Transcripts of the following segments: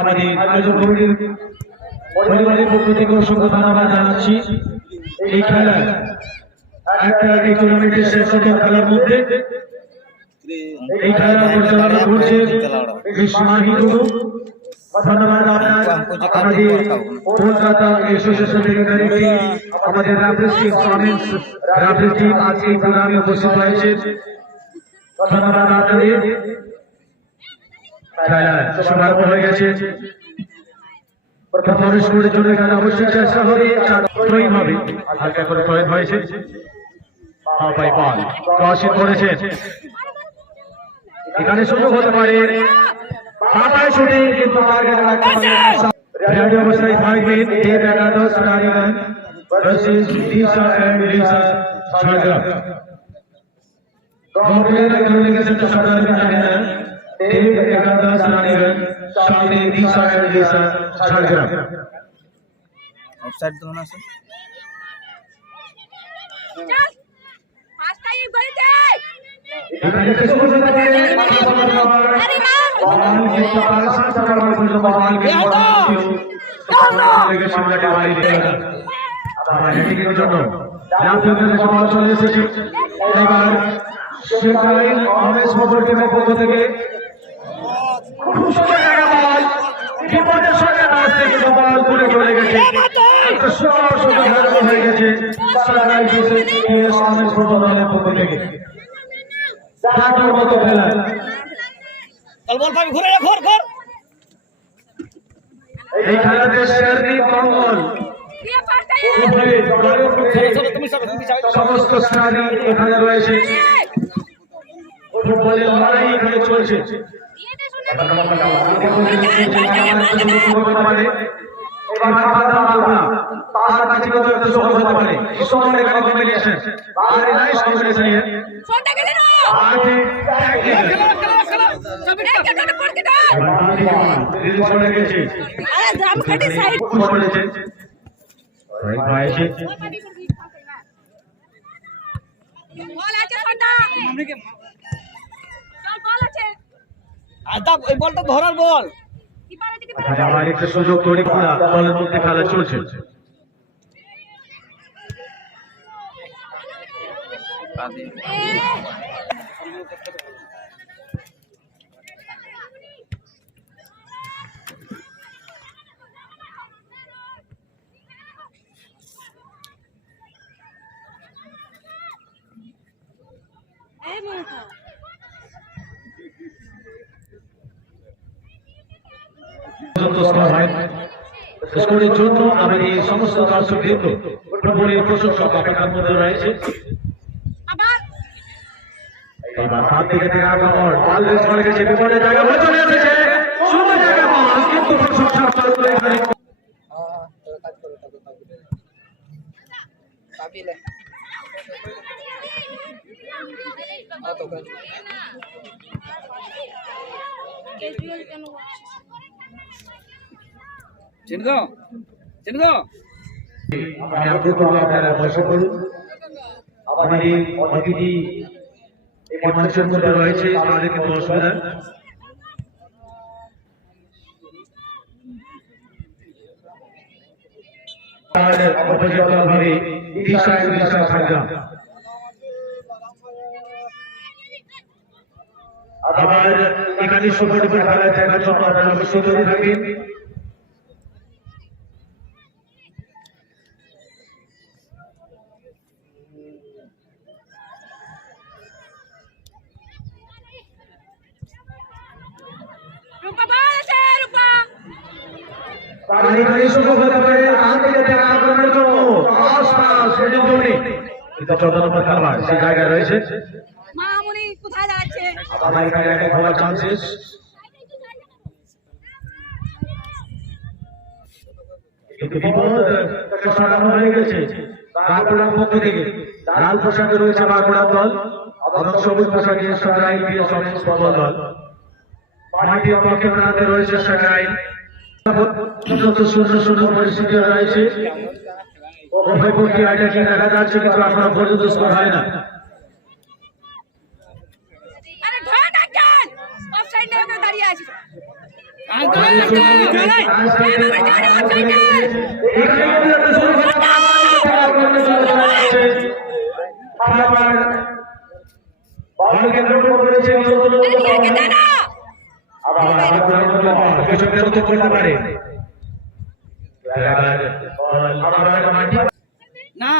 আমাদের আয়োজক কমিটির পরিবারের পক্ষ থেকে অসংখ্য ধন্যবাদ জানাচ্ছি। এই খেলায় একটা টুর্নামেন্টের শ্রেষ্ঠ খেলার মধ্যে এই খেলা পরিচালনা করছে মাহিদুর। ধন্যবাদ আপনার আমাদের কলকাতা অ্যাসোসিয়েশন সেক্রেটারি আমাদের রাফেজ টিম আজকে এই প্রোগ্রামে উপস্থিত হয়েছে। ধন্যবাদ আপনাদের। খেলা শুভারম্ভ হয়ে গেছে। প্রথম স্কোরের জন্য এখানে অবশ্যই চেষ্টা হবে, হবে হালকা করে প্রয়োগ হয়েছে। টসিং করেছেন, এখানে সুযোগ হতে পারে মাথায় ছুটে, কিন্তু রেডি অবস্থায় থাকবেন দেব একাদশ নারীগণ versus Lisa and Lisa Jhargram. Complain করলে গেছে তো সকালে জানেন দেব একাদশ নারীগণ সামনে Lisa and Lisa Jhargram. Offside তো না আছে, চল ফাস্ট টাইম করে দে। এখানে কিছু বলতে পারে আরে মা বল কিন্তু পাশে সবার মধ্যে বল কিন্তু সামনে বাড়ি দিয়ে আবার হেডিংয়ের জন্য রাফেজের বল চলে এসেছে। এবার সেটাই অমেশ মোটর টিমের পক্ষ থেকে খুব সুন্দর জায়গা বল, বিপদের সঙ্গে আসতে কিন্তু বল দূরে চলে গেছে। একটা সুন্দর সুন্দর খেলা হয়ে গেছে সারাই অমেশ মোটর দলের পক্ষ থেকে। মতো খেলা বল পাবি, ঘুরে ঘর ঘর। এই খেলাতে শেরনি মঙ্গল দিয়ে ফাস্ট টাইম সমস্ত শ্রেণী এখানে রয়েছে। ফুটবলের লড়াই এখানে চলছে। দিয়ে দে শুনে তার কাছে কত একটা সহজ হতে পারে। সুন্দর একটা কম্বিনেশন, আর নাইস কম্বিনেশন হিয়ার। সোটা গেলে না আজে সবই একটা করে পড়তে দাও। রিলিজ চলে গেছে, আরে ড্রাম কাটে সাইড চলেছে রাইট পাইছে। বল আছে সোটা, চল বল আছে আদা এই বলটা ধরার বল। কি পারে কি আজ আমার একটা সুযোগ তৈরি করা, দলের মধ্যে খেলা চলছে। এই মুখা স্কোরের জন্য আমাদের সমস্ত দর্শকবৃন্দ ফুটবলের প্রশংসক অপেক্ষার মধ্যে রয়েছে। আবার এইবার হাত থেকে আক্রমণ, বল রেস করে গেছে, বিপদের জায়গা বল চলে এসেছে, সুন্দর জায়গা বল, কিন্তু প্রশংসা মাত্র এখানে কাবিলে ক্যাজুয়াল কেন চিনগো চিনগো। আমি আগ্রহ করবো আপনারা বসে করুন। আমাদের অতিথি এই মঞ্চের মধ্যে রয়েছে, তাদের কিন্তু অসুবিধা। অপর্যাপ্তভাবে দিশা ঝাড়গ্রাম। আবার এখানে সুপার খেলা দেখার জন্য আপনারা অবশ্যই তৈরি থাকবেন। রূপা বল আছে রূপা এখানে সুযোগ হতে পারে আক্রমণের জন্য, কিন্তু 14 নম্বর খেলোয়াড় সেই জায়গায় রয়েছে। মামুনি কোথায় যাচ্ছে? আবার এখানে একটা খেলার চান্সেস, কিন্তু বিপদ সরানো হয়ে গেছে বাঁকুড়ার পক্ষ থেকে। লাল পোশাকে রয়েছে বাঁকুড়ার দল এবং সবুজ পোশাকে সরাই পিএস অরেঞ্জ ফুটবল দল। মাটির পক্ষে প্রান্তে রয়েছে সরাই। শূন্য শূন্য পরিস্থিতি রয়েছে, উভয় পক্ষে অ্যাটাকিং দেখা যাচ্ছে, কিন্তু এখনো পর্যন্ত স্কোর হয় না। আরে ধরে ডাকেন অফসাইড নেই, ওখানে দাঁড়িয়ে আছে। না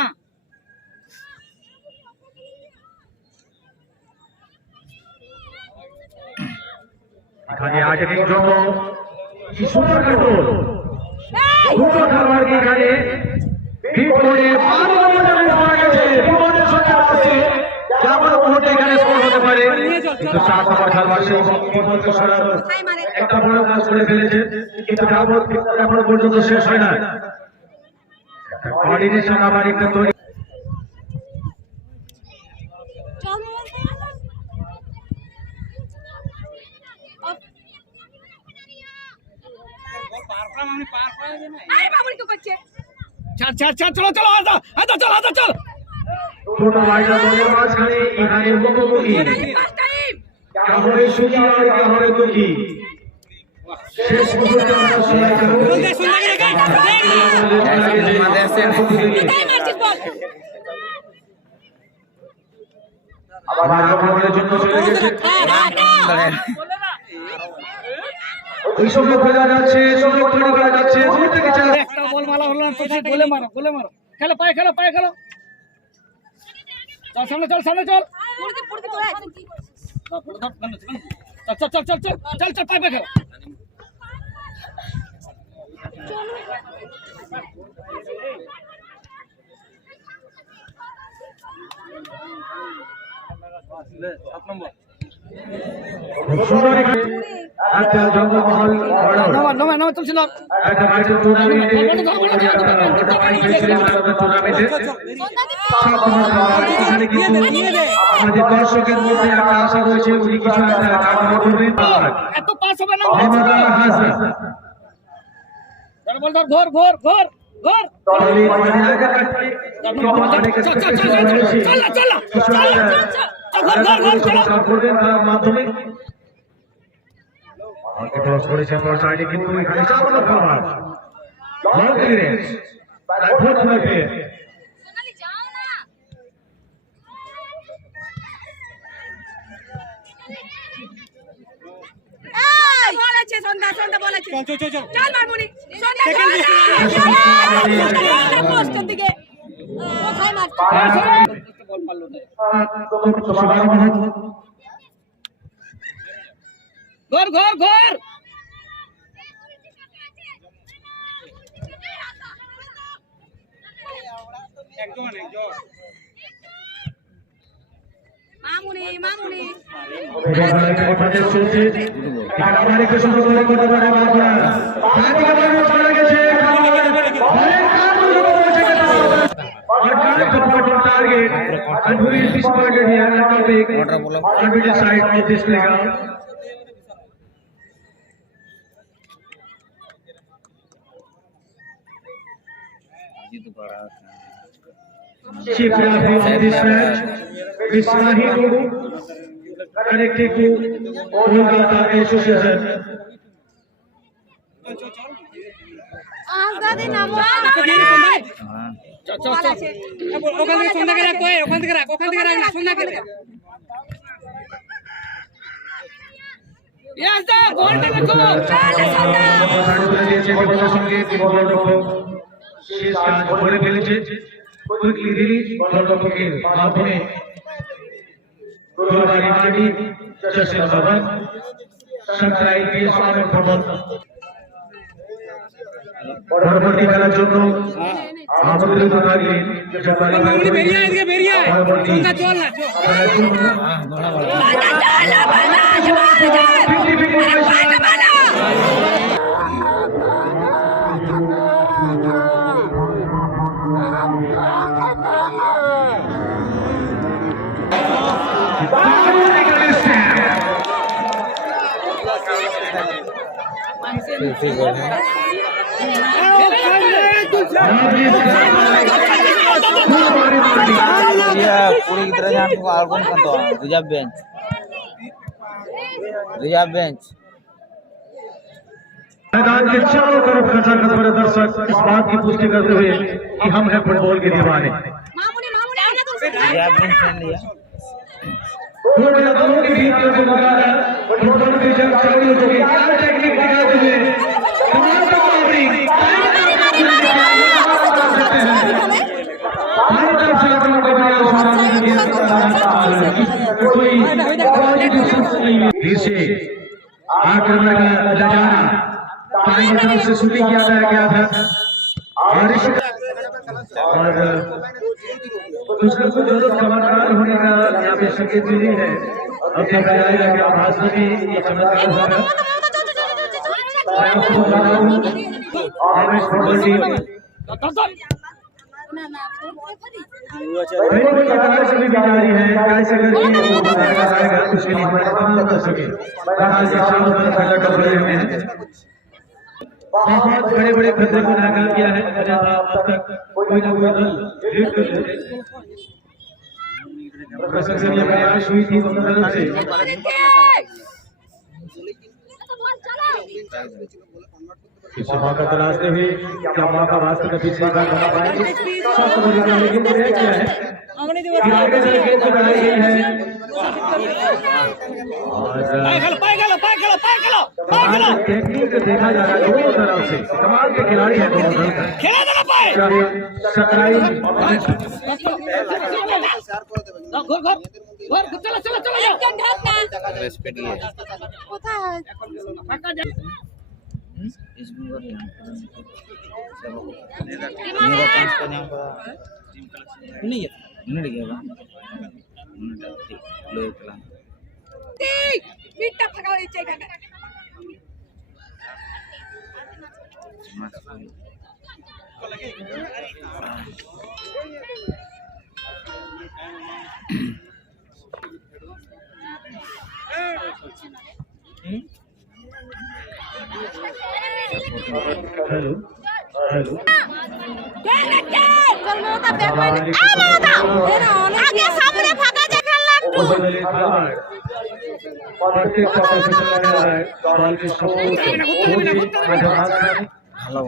এখানে আজকের জন্য কি সুন্দর কাটল দুটো খেলোয়াড়কে এখানে বিপদে বিপদের সঙ্গে আসছে যেমন মুহূর্তে এখানে স্কোর হতে পারে কিন্তু 7 নম্বর খেলোয়াড় সেই বিপদকে সরানোর একটা বড় কাজ করে ফেলেছে কিন্তু এখনো পর্যন্ত শেষ হয় না কোঅর্ডিনেশন আবার একটা তৈরি আরে বাবুরি তো করছে ছাড় ছাড় ছাড় চলো চলো আদা আদা চল আদা চল ছোট ভাইরা দলের মাঝখানে এখানে মুখোমুখি ফার্স্ট টাইম কাহরে সুখী আর কাহরে দুঃখী শেষ মুহূর্তে আমরা সবাই কোথায় মারছিস বল আবার আক্রমণের জন্য চলে গেছে ওই সুযোগ ফেলা যাচ্ছে সুযোগ তৈরি করা যাচ্ছে দূর থেকে চাল একটা বল মারা হলো না তো গোলে মারো খেলো পায়ে খেলো চল সামনে চল পড়তে তোরা কি চল পায়ে খেলো সুন্দর একটা জঙ্গলমহল নামা তুলছিল একটা মাইক্রো টুর্নামেন্টে টুর্নামেন্টে এখানে কিন্তু আমাদের দর্শকের মধ্যে একটা আশা রয়েছে উনি কিছু একটা কামনা করবেন এত পাস হবে না মোহাম্মদ আল হাসান বল ধর ঘর তবে মানে আগে কাটতে চল করবেন তার মাধ্যমে ক্রস করেছে সাইডে কিন্তু এখানে চাপানো খাবার লং ক্লিয়ারেন্স ফোর্থ লাইফে সোনালি যাও না এই বলেছে সন্ধ্যা বলেছে চল মারমুনি সন্ধ্যা চল পোস্টের দিকে কোথায় মারছিস বল মারলো না ঘর মামুনি আমার একটু সুন্দর করে করতে পারে target and who is disappointed here and not take unbeaten side of this playground. Chief referee of this match, Mr. Nahidu, connected to Kolkata Association. Azadi নামো ওখান থেকে রাখ না সন্ধ্যাকে রাখ ইয়াস দা গোলটা দেখো শেষ কাজ করে ফেলেছে কুইকলি রিলিজ গোলরক্ষকের মাধ্যমে গোলবাড়ি নানি জসিম বাবন সংগ্রাই পিএস আনন্দ ভবন পরবর্তী খেলার জন্য আমন্ত্রিত থাকবেন বেরিয়ে সন্ধ্যা চল না पूरी की तरह जान और कौन कौन तो रिजर्व बेंच मैदान के चारों तरफ खचाखच भरे दर्शक इस बात की पुष्टि करते हुए कि हम हैं फुटबॉल के दीवाने। मामूली मामूली आना तो उसे ये आपने खेल लिया दोनों के बीच में मुकाबला है। फुटबॉल की जंग चालू हो चुकी है। क्या टेक्निक दिखाते हुए कमाल का कवरिंग हर तरफ से अपना बढ़िया उछाल किया कोई पीछे आक्रमण का नजारा पानी तरफ से शूटिंग किया गया था और दूसरे को जरूरत कलाकार होने का यहाँ पे संकेत भी है। अब क्या बताया कि आभास में ये चमत्कार हुआ है। भी जारी है कैसे करके उसके लिए हमारे कर सके बहुत बड़े बड़े खतरे को नाकाम किया है। अब तक कोई ना कोई दल लीड कर लेते प्रयास हुई थी दोनों दल से। पीछे मौका तलाशते हुए क्या मौका वास्तव में पीछे का बना पाएंगे लेकिन क्या है आगे से गेंद बनाई गई है और टेक्निक देखा जा रहा है दोनों तरफ से। कमाल के खिलाड़ी हैं दोनों दल का। चाहे सकराई পিঠটা থাকা হয়েছে এখানে हेलो हेलो আগে সামনে ফাঁকা যে খেললা একটু हेलो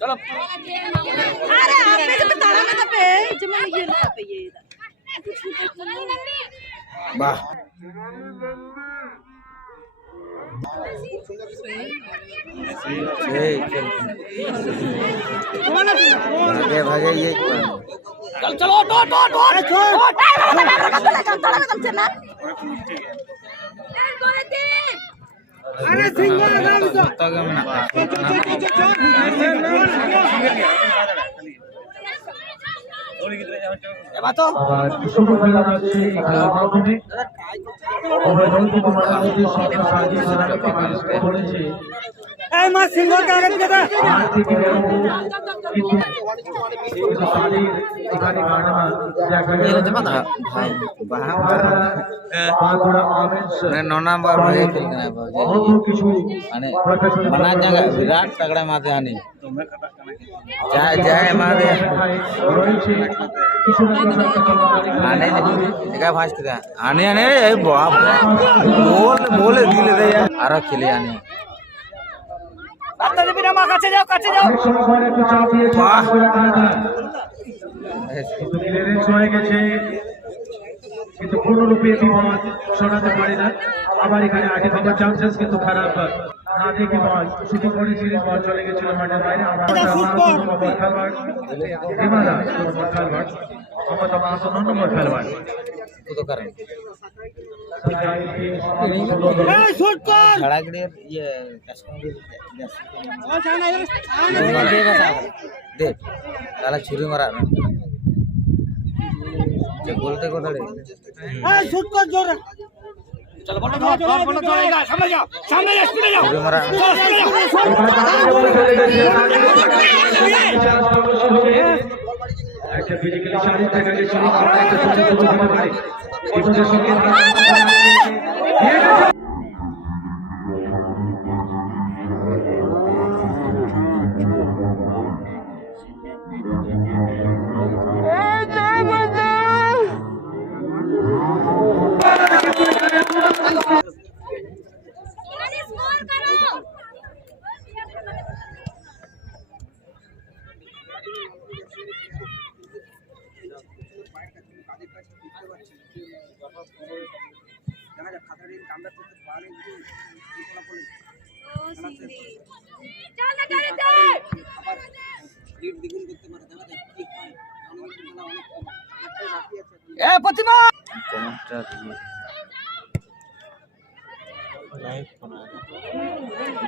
चलो अरे आपने जब तारा में पे जब मैं ये ना पे ये वाह भागे भागे ये चल चलो अरे सिंह नंबर भागे खेलना है मना जगह विराट तगड़ा माथे आने जय जय मारे आने देखा फास्ट का आने आने बाप बोल दिले दे यार आरा खेले आने রাস্তা দিবি না মা কাছে যাও वाह ক্লিয়ারেন্স হয়ে গেছে কিন্তু পূর্ণরূপে বিপদ শোনাতে পারে না। আবার এখানে আগে ভাবার চান্সেস কিন্তু খারাপ না দেখে বল শুটিং করেছিলেন বল চলে গেছিল মাঠের বাইরে। আবার খেলোয়াড় হিমাদা খেলোয়াড় মোহাম্মদ আব্বাস 9 নম্বর খেলোয়াড় तो कर खड़ा के ये दे ताला छुरी मारा যে বলতে কথা রে এই শুট কর জোর চলো বল ধর সামনে যাও স্পিডে যাও ছুরি মারা একটা ফিজিক্যালি শারীরিক থেকে শুরু করা একটা ছোট ছোট পারে এটার সঙ্গে এ প্রতিমা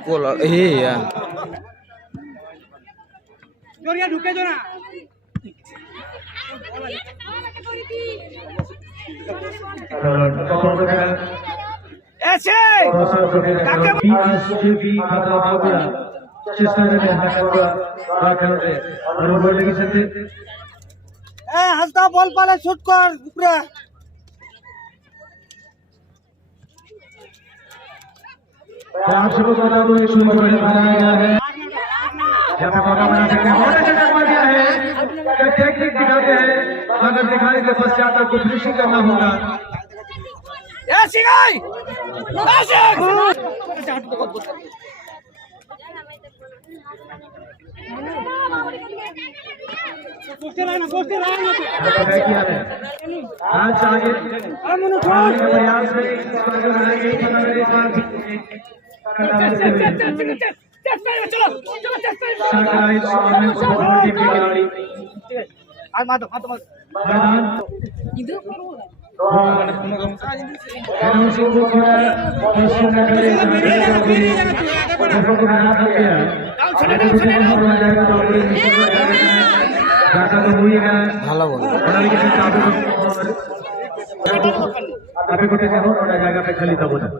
গোল এই জোরিয়া ঢুকে যো না এসে হাসদা বল পালে শুট কর উপরে शुरू करना तो एक शुरू बनाया गया है जब मौका बना सकते हैं बहुत अच्छा कर दिया है टेक्निक दिखाते हैं मगर दिखाने के पश्चात आपको फिनिशिंग करना होगा आज आगे प्रयास में ভালো বল अभी कुछ हो थोड़ा जाएगा पे चली तब उधर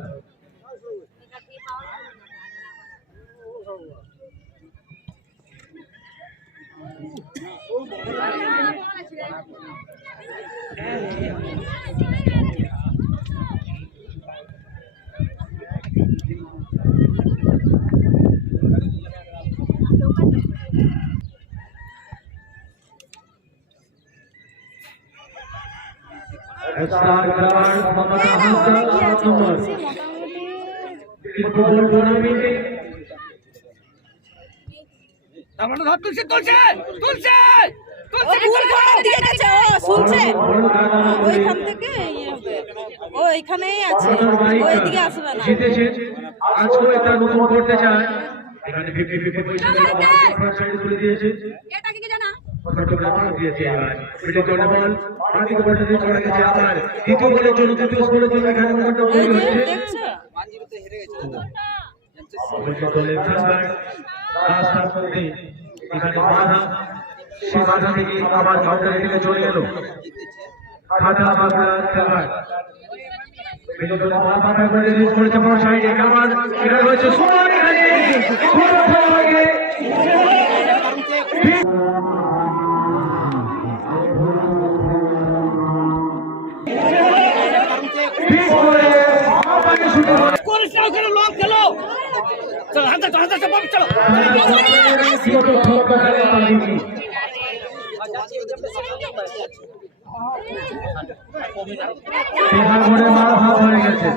स्टार खिलाड़ी मोहम्मद हासिल 7 नंबर फुटबॉल टूर्नामेंट আমরা ধর তুলছে তুলছে তুলছে শুনছে ওইখান থেকে ও এখানেই আছে ওইদিকে আসবে না জিতেছে আজকে একটা নতুন করতে চায় এখানে 50-50 পজিশন সাইড করে দিয়েছে এটা কি জানা ফটোগ্রাফার দিয়েছে এবার এটা চলে বল আগে তো বলতে চলে গেছে আবার দ্বিতীয় বলের জন্য দ্বিতীয় স্কোরের জন্য এখানে মোটা তৈরি হচ্ছে দেখছো অবশ্য দলের খেলোয়াড় রাস্তার মধ্যে এখানে বাধা সে বাধা থেকে আবার কাউন্টারে থেকে চলে গেল খাতা বাগড়া খেলোয়াড় বিনোদনের বল পাতা করে রিলিজ করেছে বড় সাইডে কামাল এটা হয়েছে সুমন এখানে পুরো খেলোয়াড়কে করিস না ওখানে লং খেলো চলো হাতে বল চলো বিহার বোর্ডে মারা ভাব হয়ে গেছে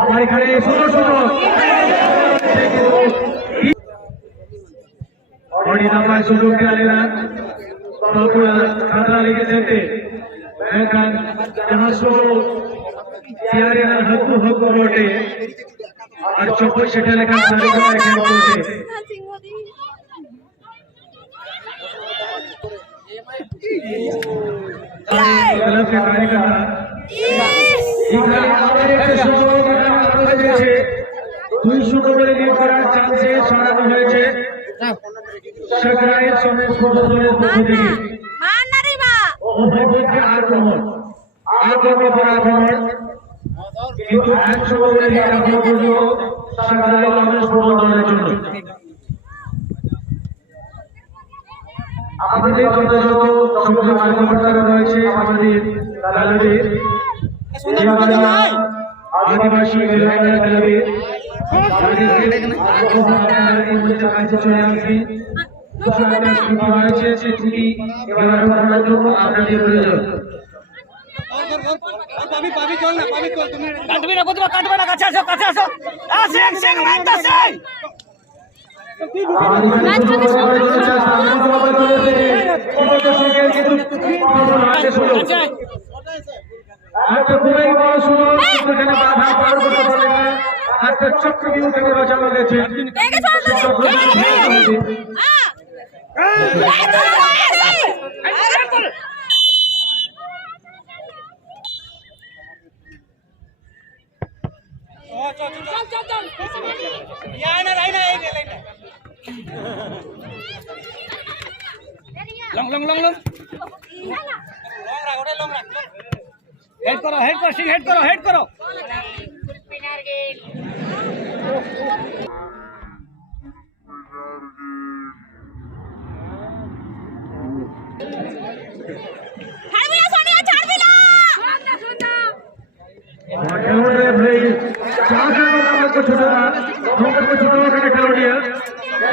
আমার এখানে সুন্দর সুন্দর অডিনামায় সুযোগ খেলেরা বাঁকুড়া খাতরা লেগেছে এখন जहाँ सुযোগ प्यारे हक्कू हक्कू रोटे और चौपड़ सेटे लेकर सारे का एकाउंट रोटे क्लब के कार्यकर्ता এখানে আবার একটা সুযোগ হয়েছে 2-0 বলে লিড করার চান্সে সরানো হয়েছে সাকরাইল সমেত ফুটবলের পক্ষ থেকে উভয়পক্ষে আক্রমণ পর আক্রমণ কিন্তু 100 বলে লিড এখনো পর্যন্ত সাকরাইল সমেত ফুটবল দলের জন্য আমাদের যথাযথ সবজি কর্মকর্তারা রয়েছে আমাদের ক্লাবের আদিবাসী ক্লাবের কাছে চলে আসি হয়েছে সেটি করার জন্য আপনাদের প্রয়োজন কাটবে না প্রতিমা কাটবে না কাছে আসো আসে এক মারতাছে একটা খুবই বড় সুযোগ এখানে বাধা পার করতে পারে না একটা একটা চক্রবিউ থেকে রচনা দিয়েছে দেখে চল সেই চক্রবিউ long long long long head করো সিং হেড করো ছাড়বি না সোনিয়া ছাড়বি না সোনা खेलोड़े भाई चार जगह को छोड़ा नंबर को छोड़ा हुआ का खिलाड़ी है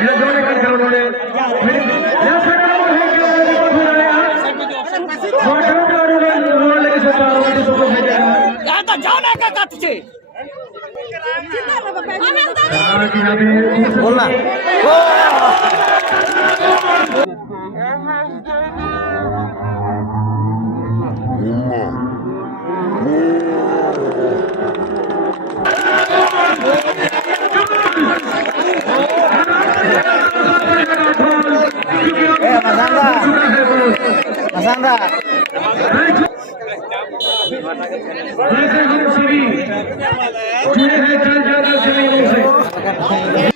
ये जोने का खिलाड़ी है ये साइड में है कि वो हो रहा है छोटा खिलाड़ी है वो लेके सोचा वो तो भेजेगा आता जाओ ना का काटছে कि अभी बोल ना Masanda वैसे हम सभी जुड़े हैं जल जल से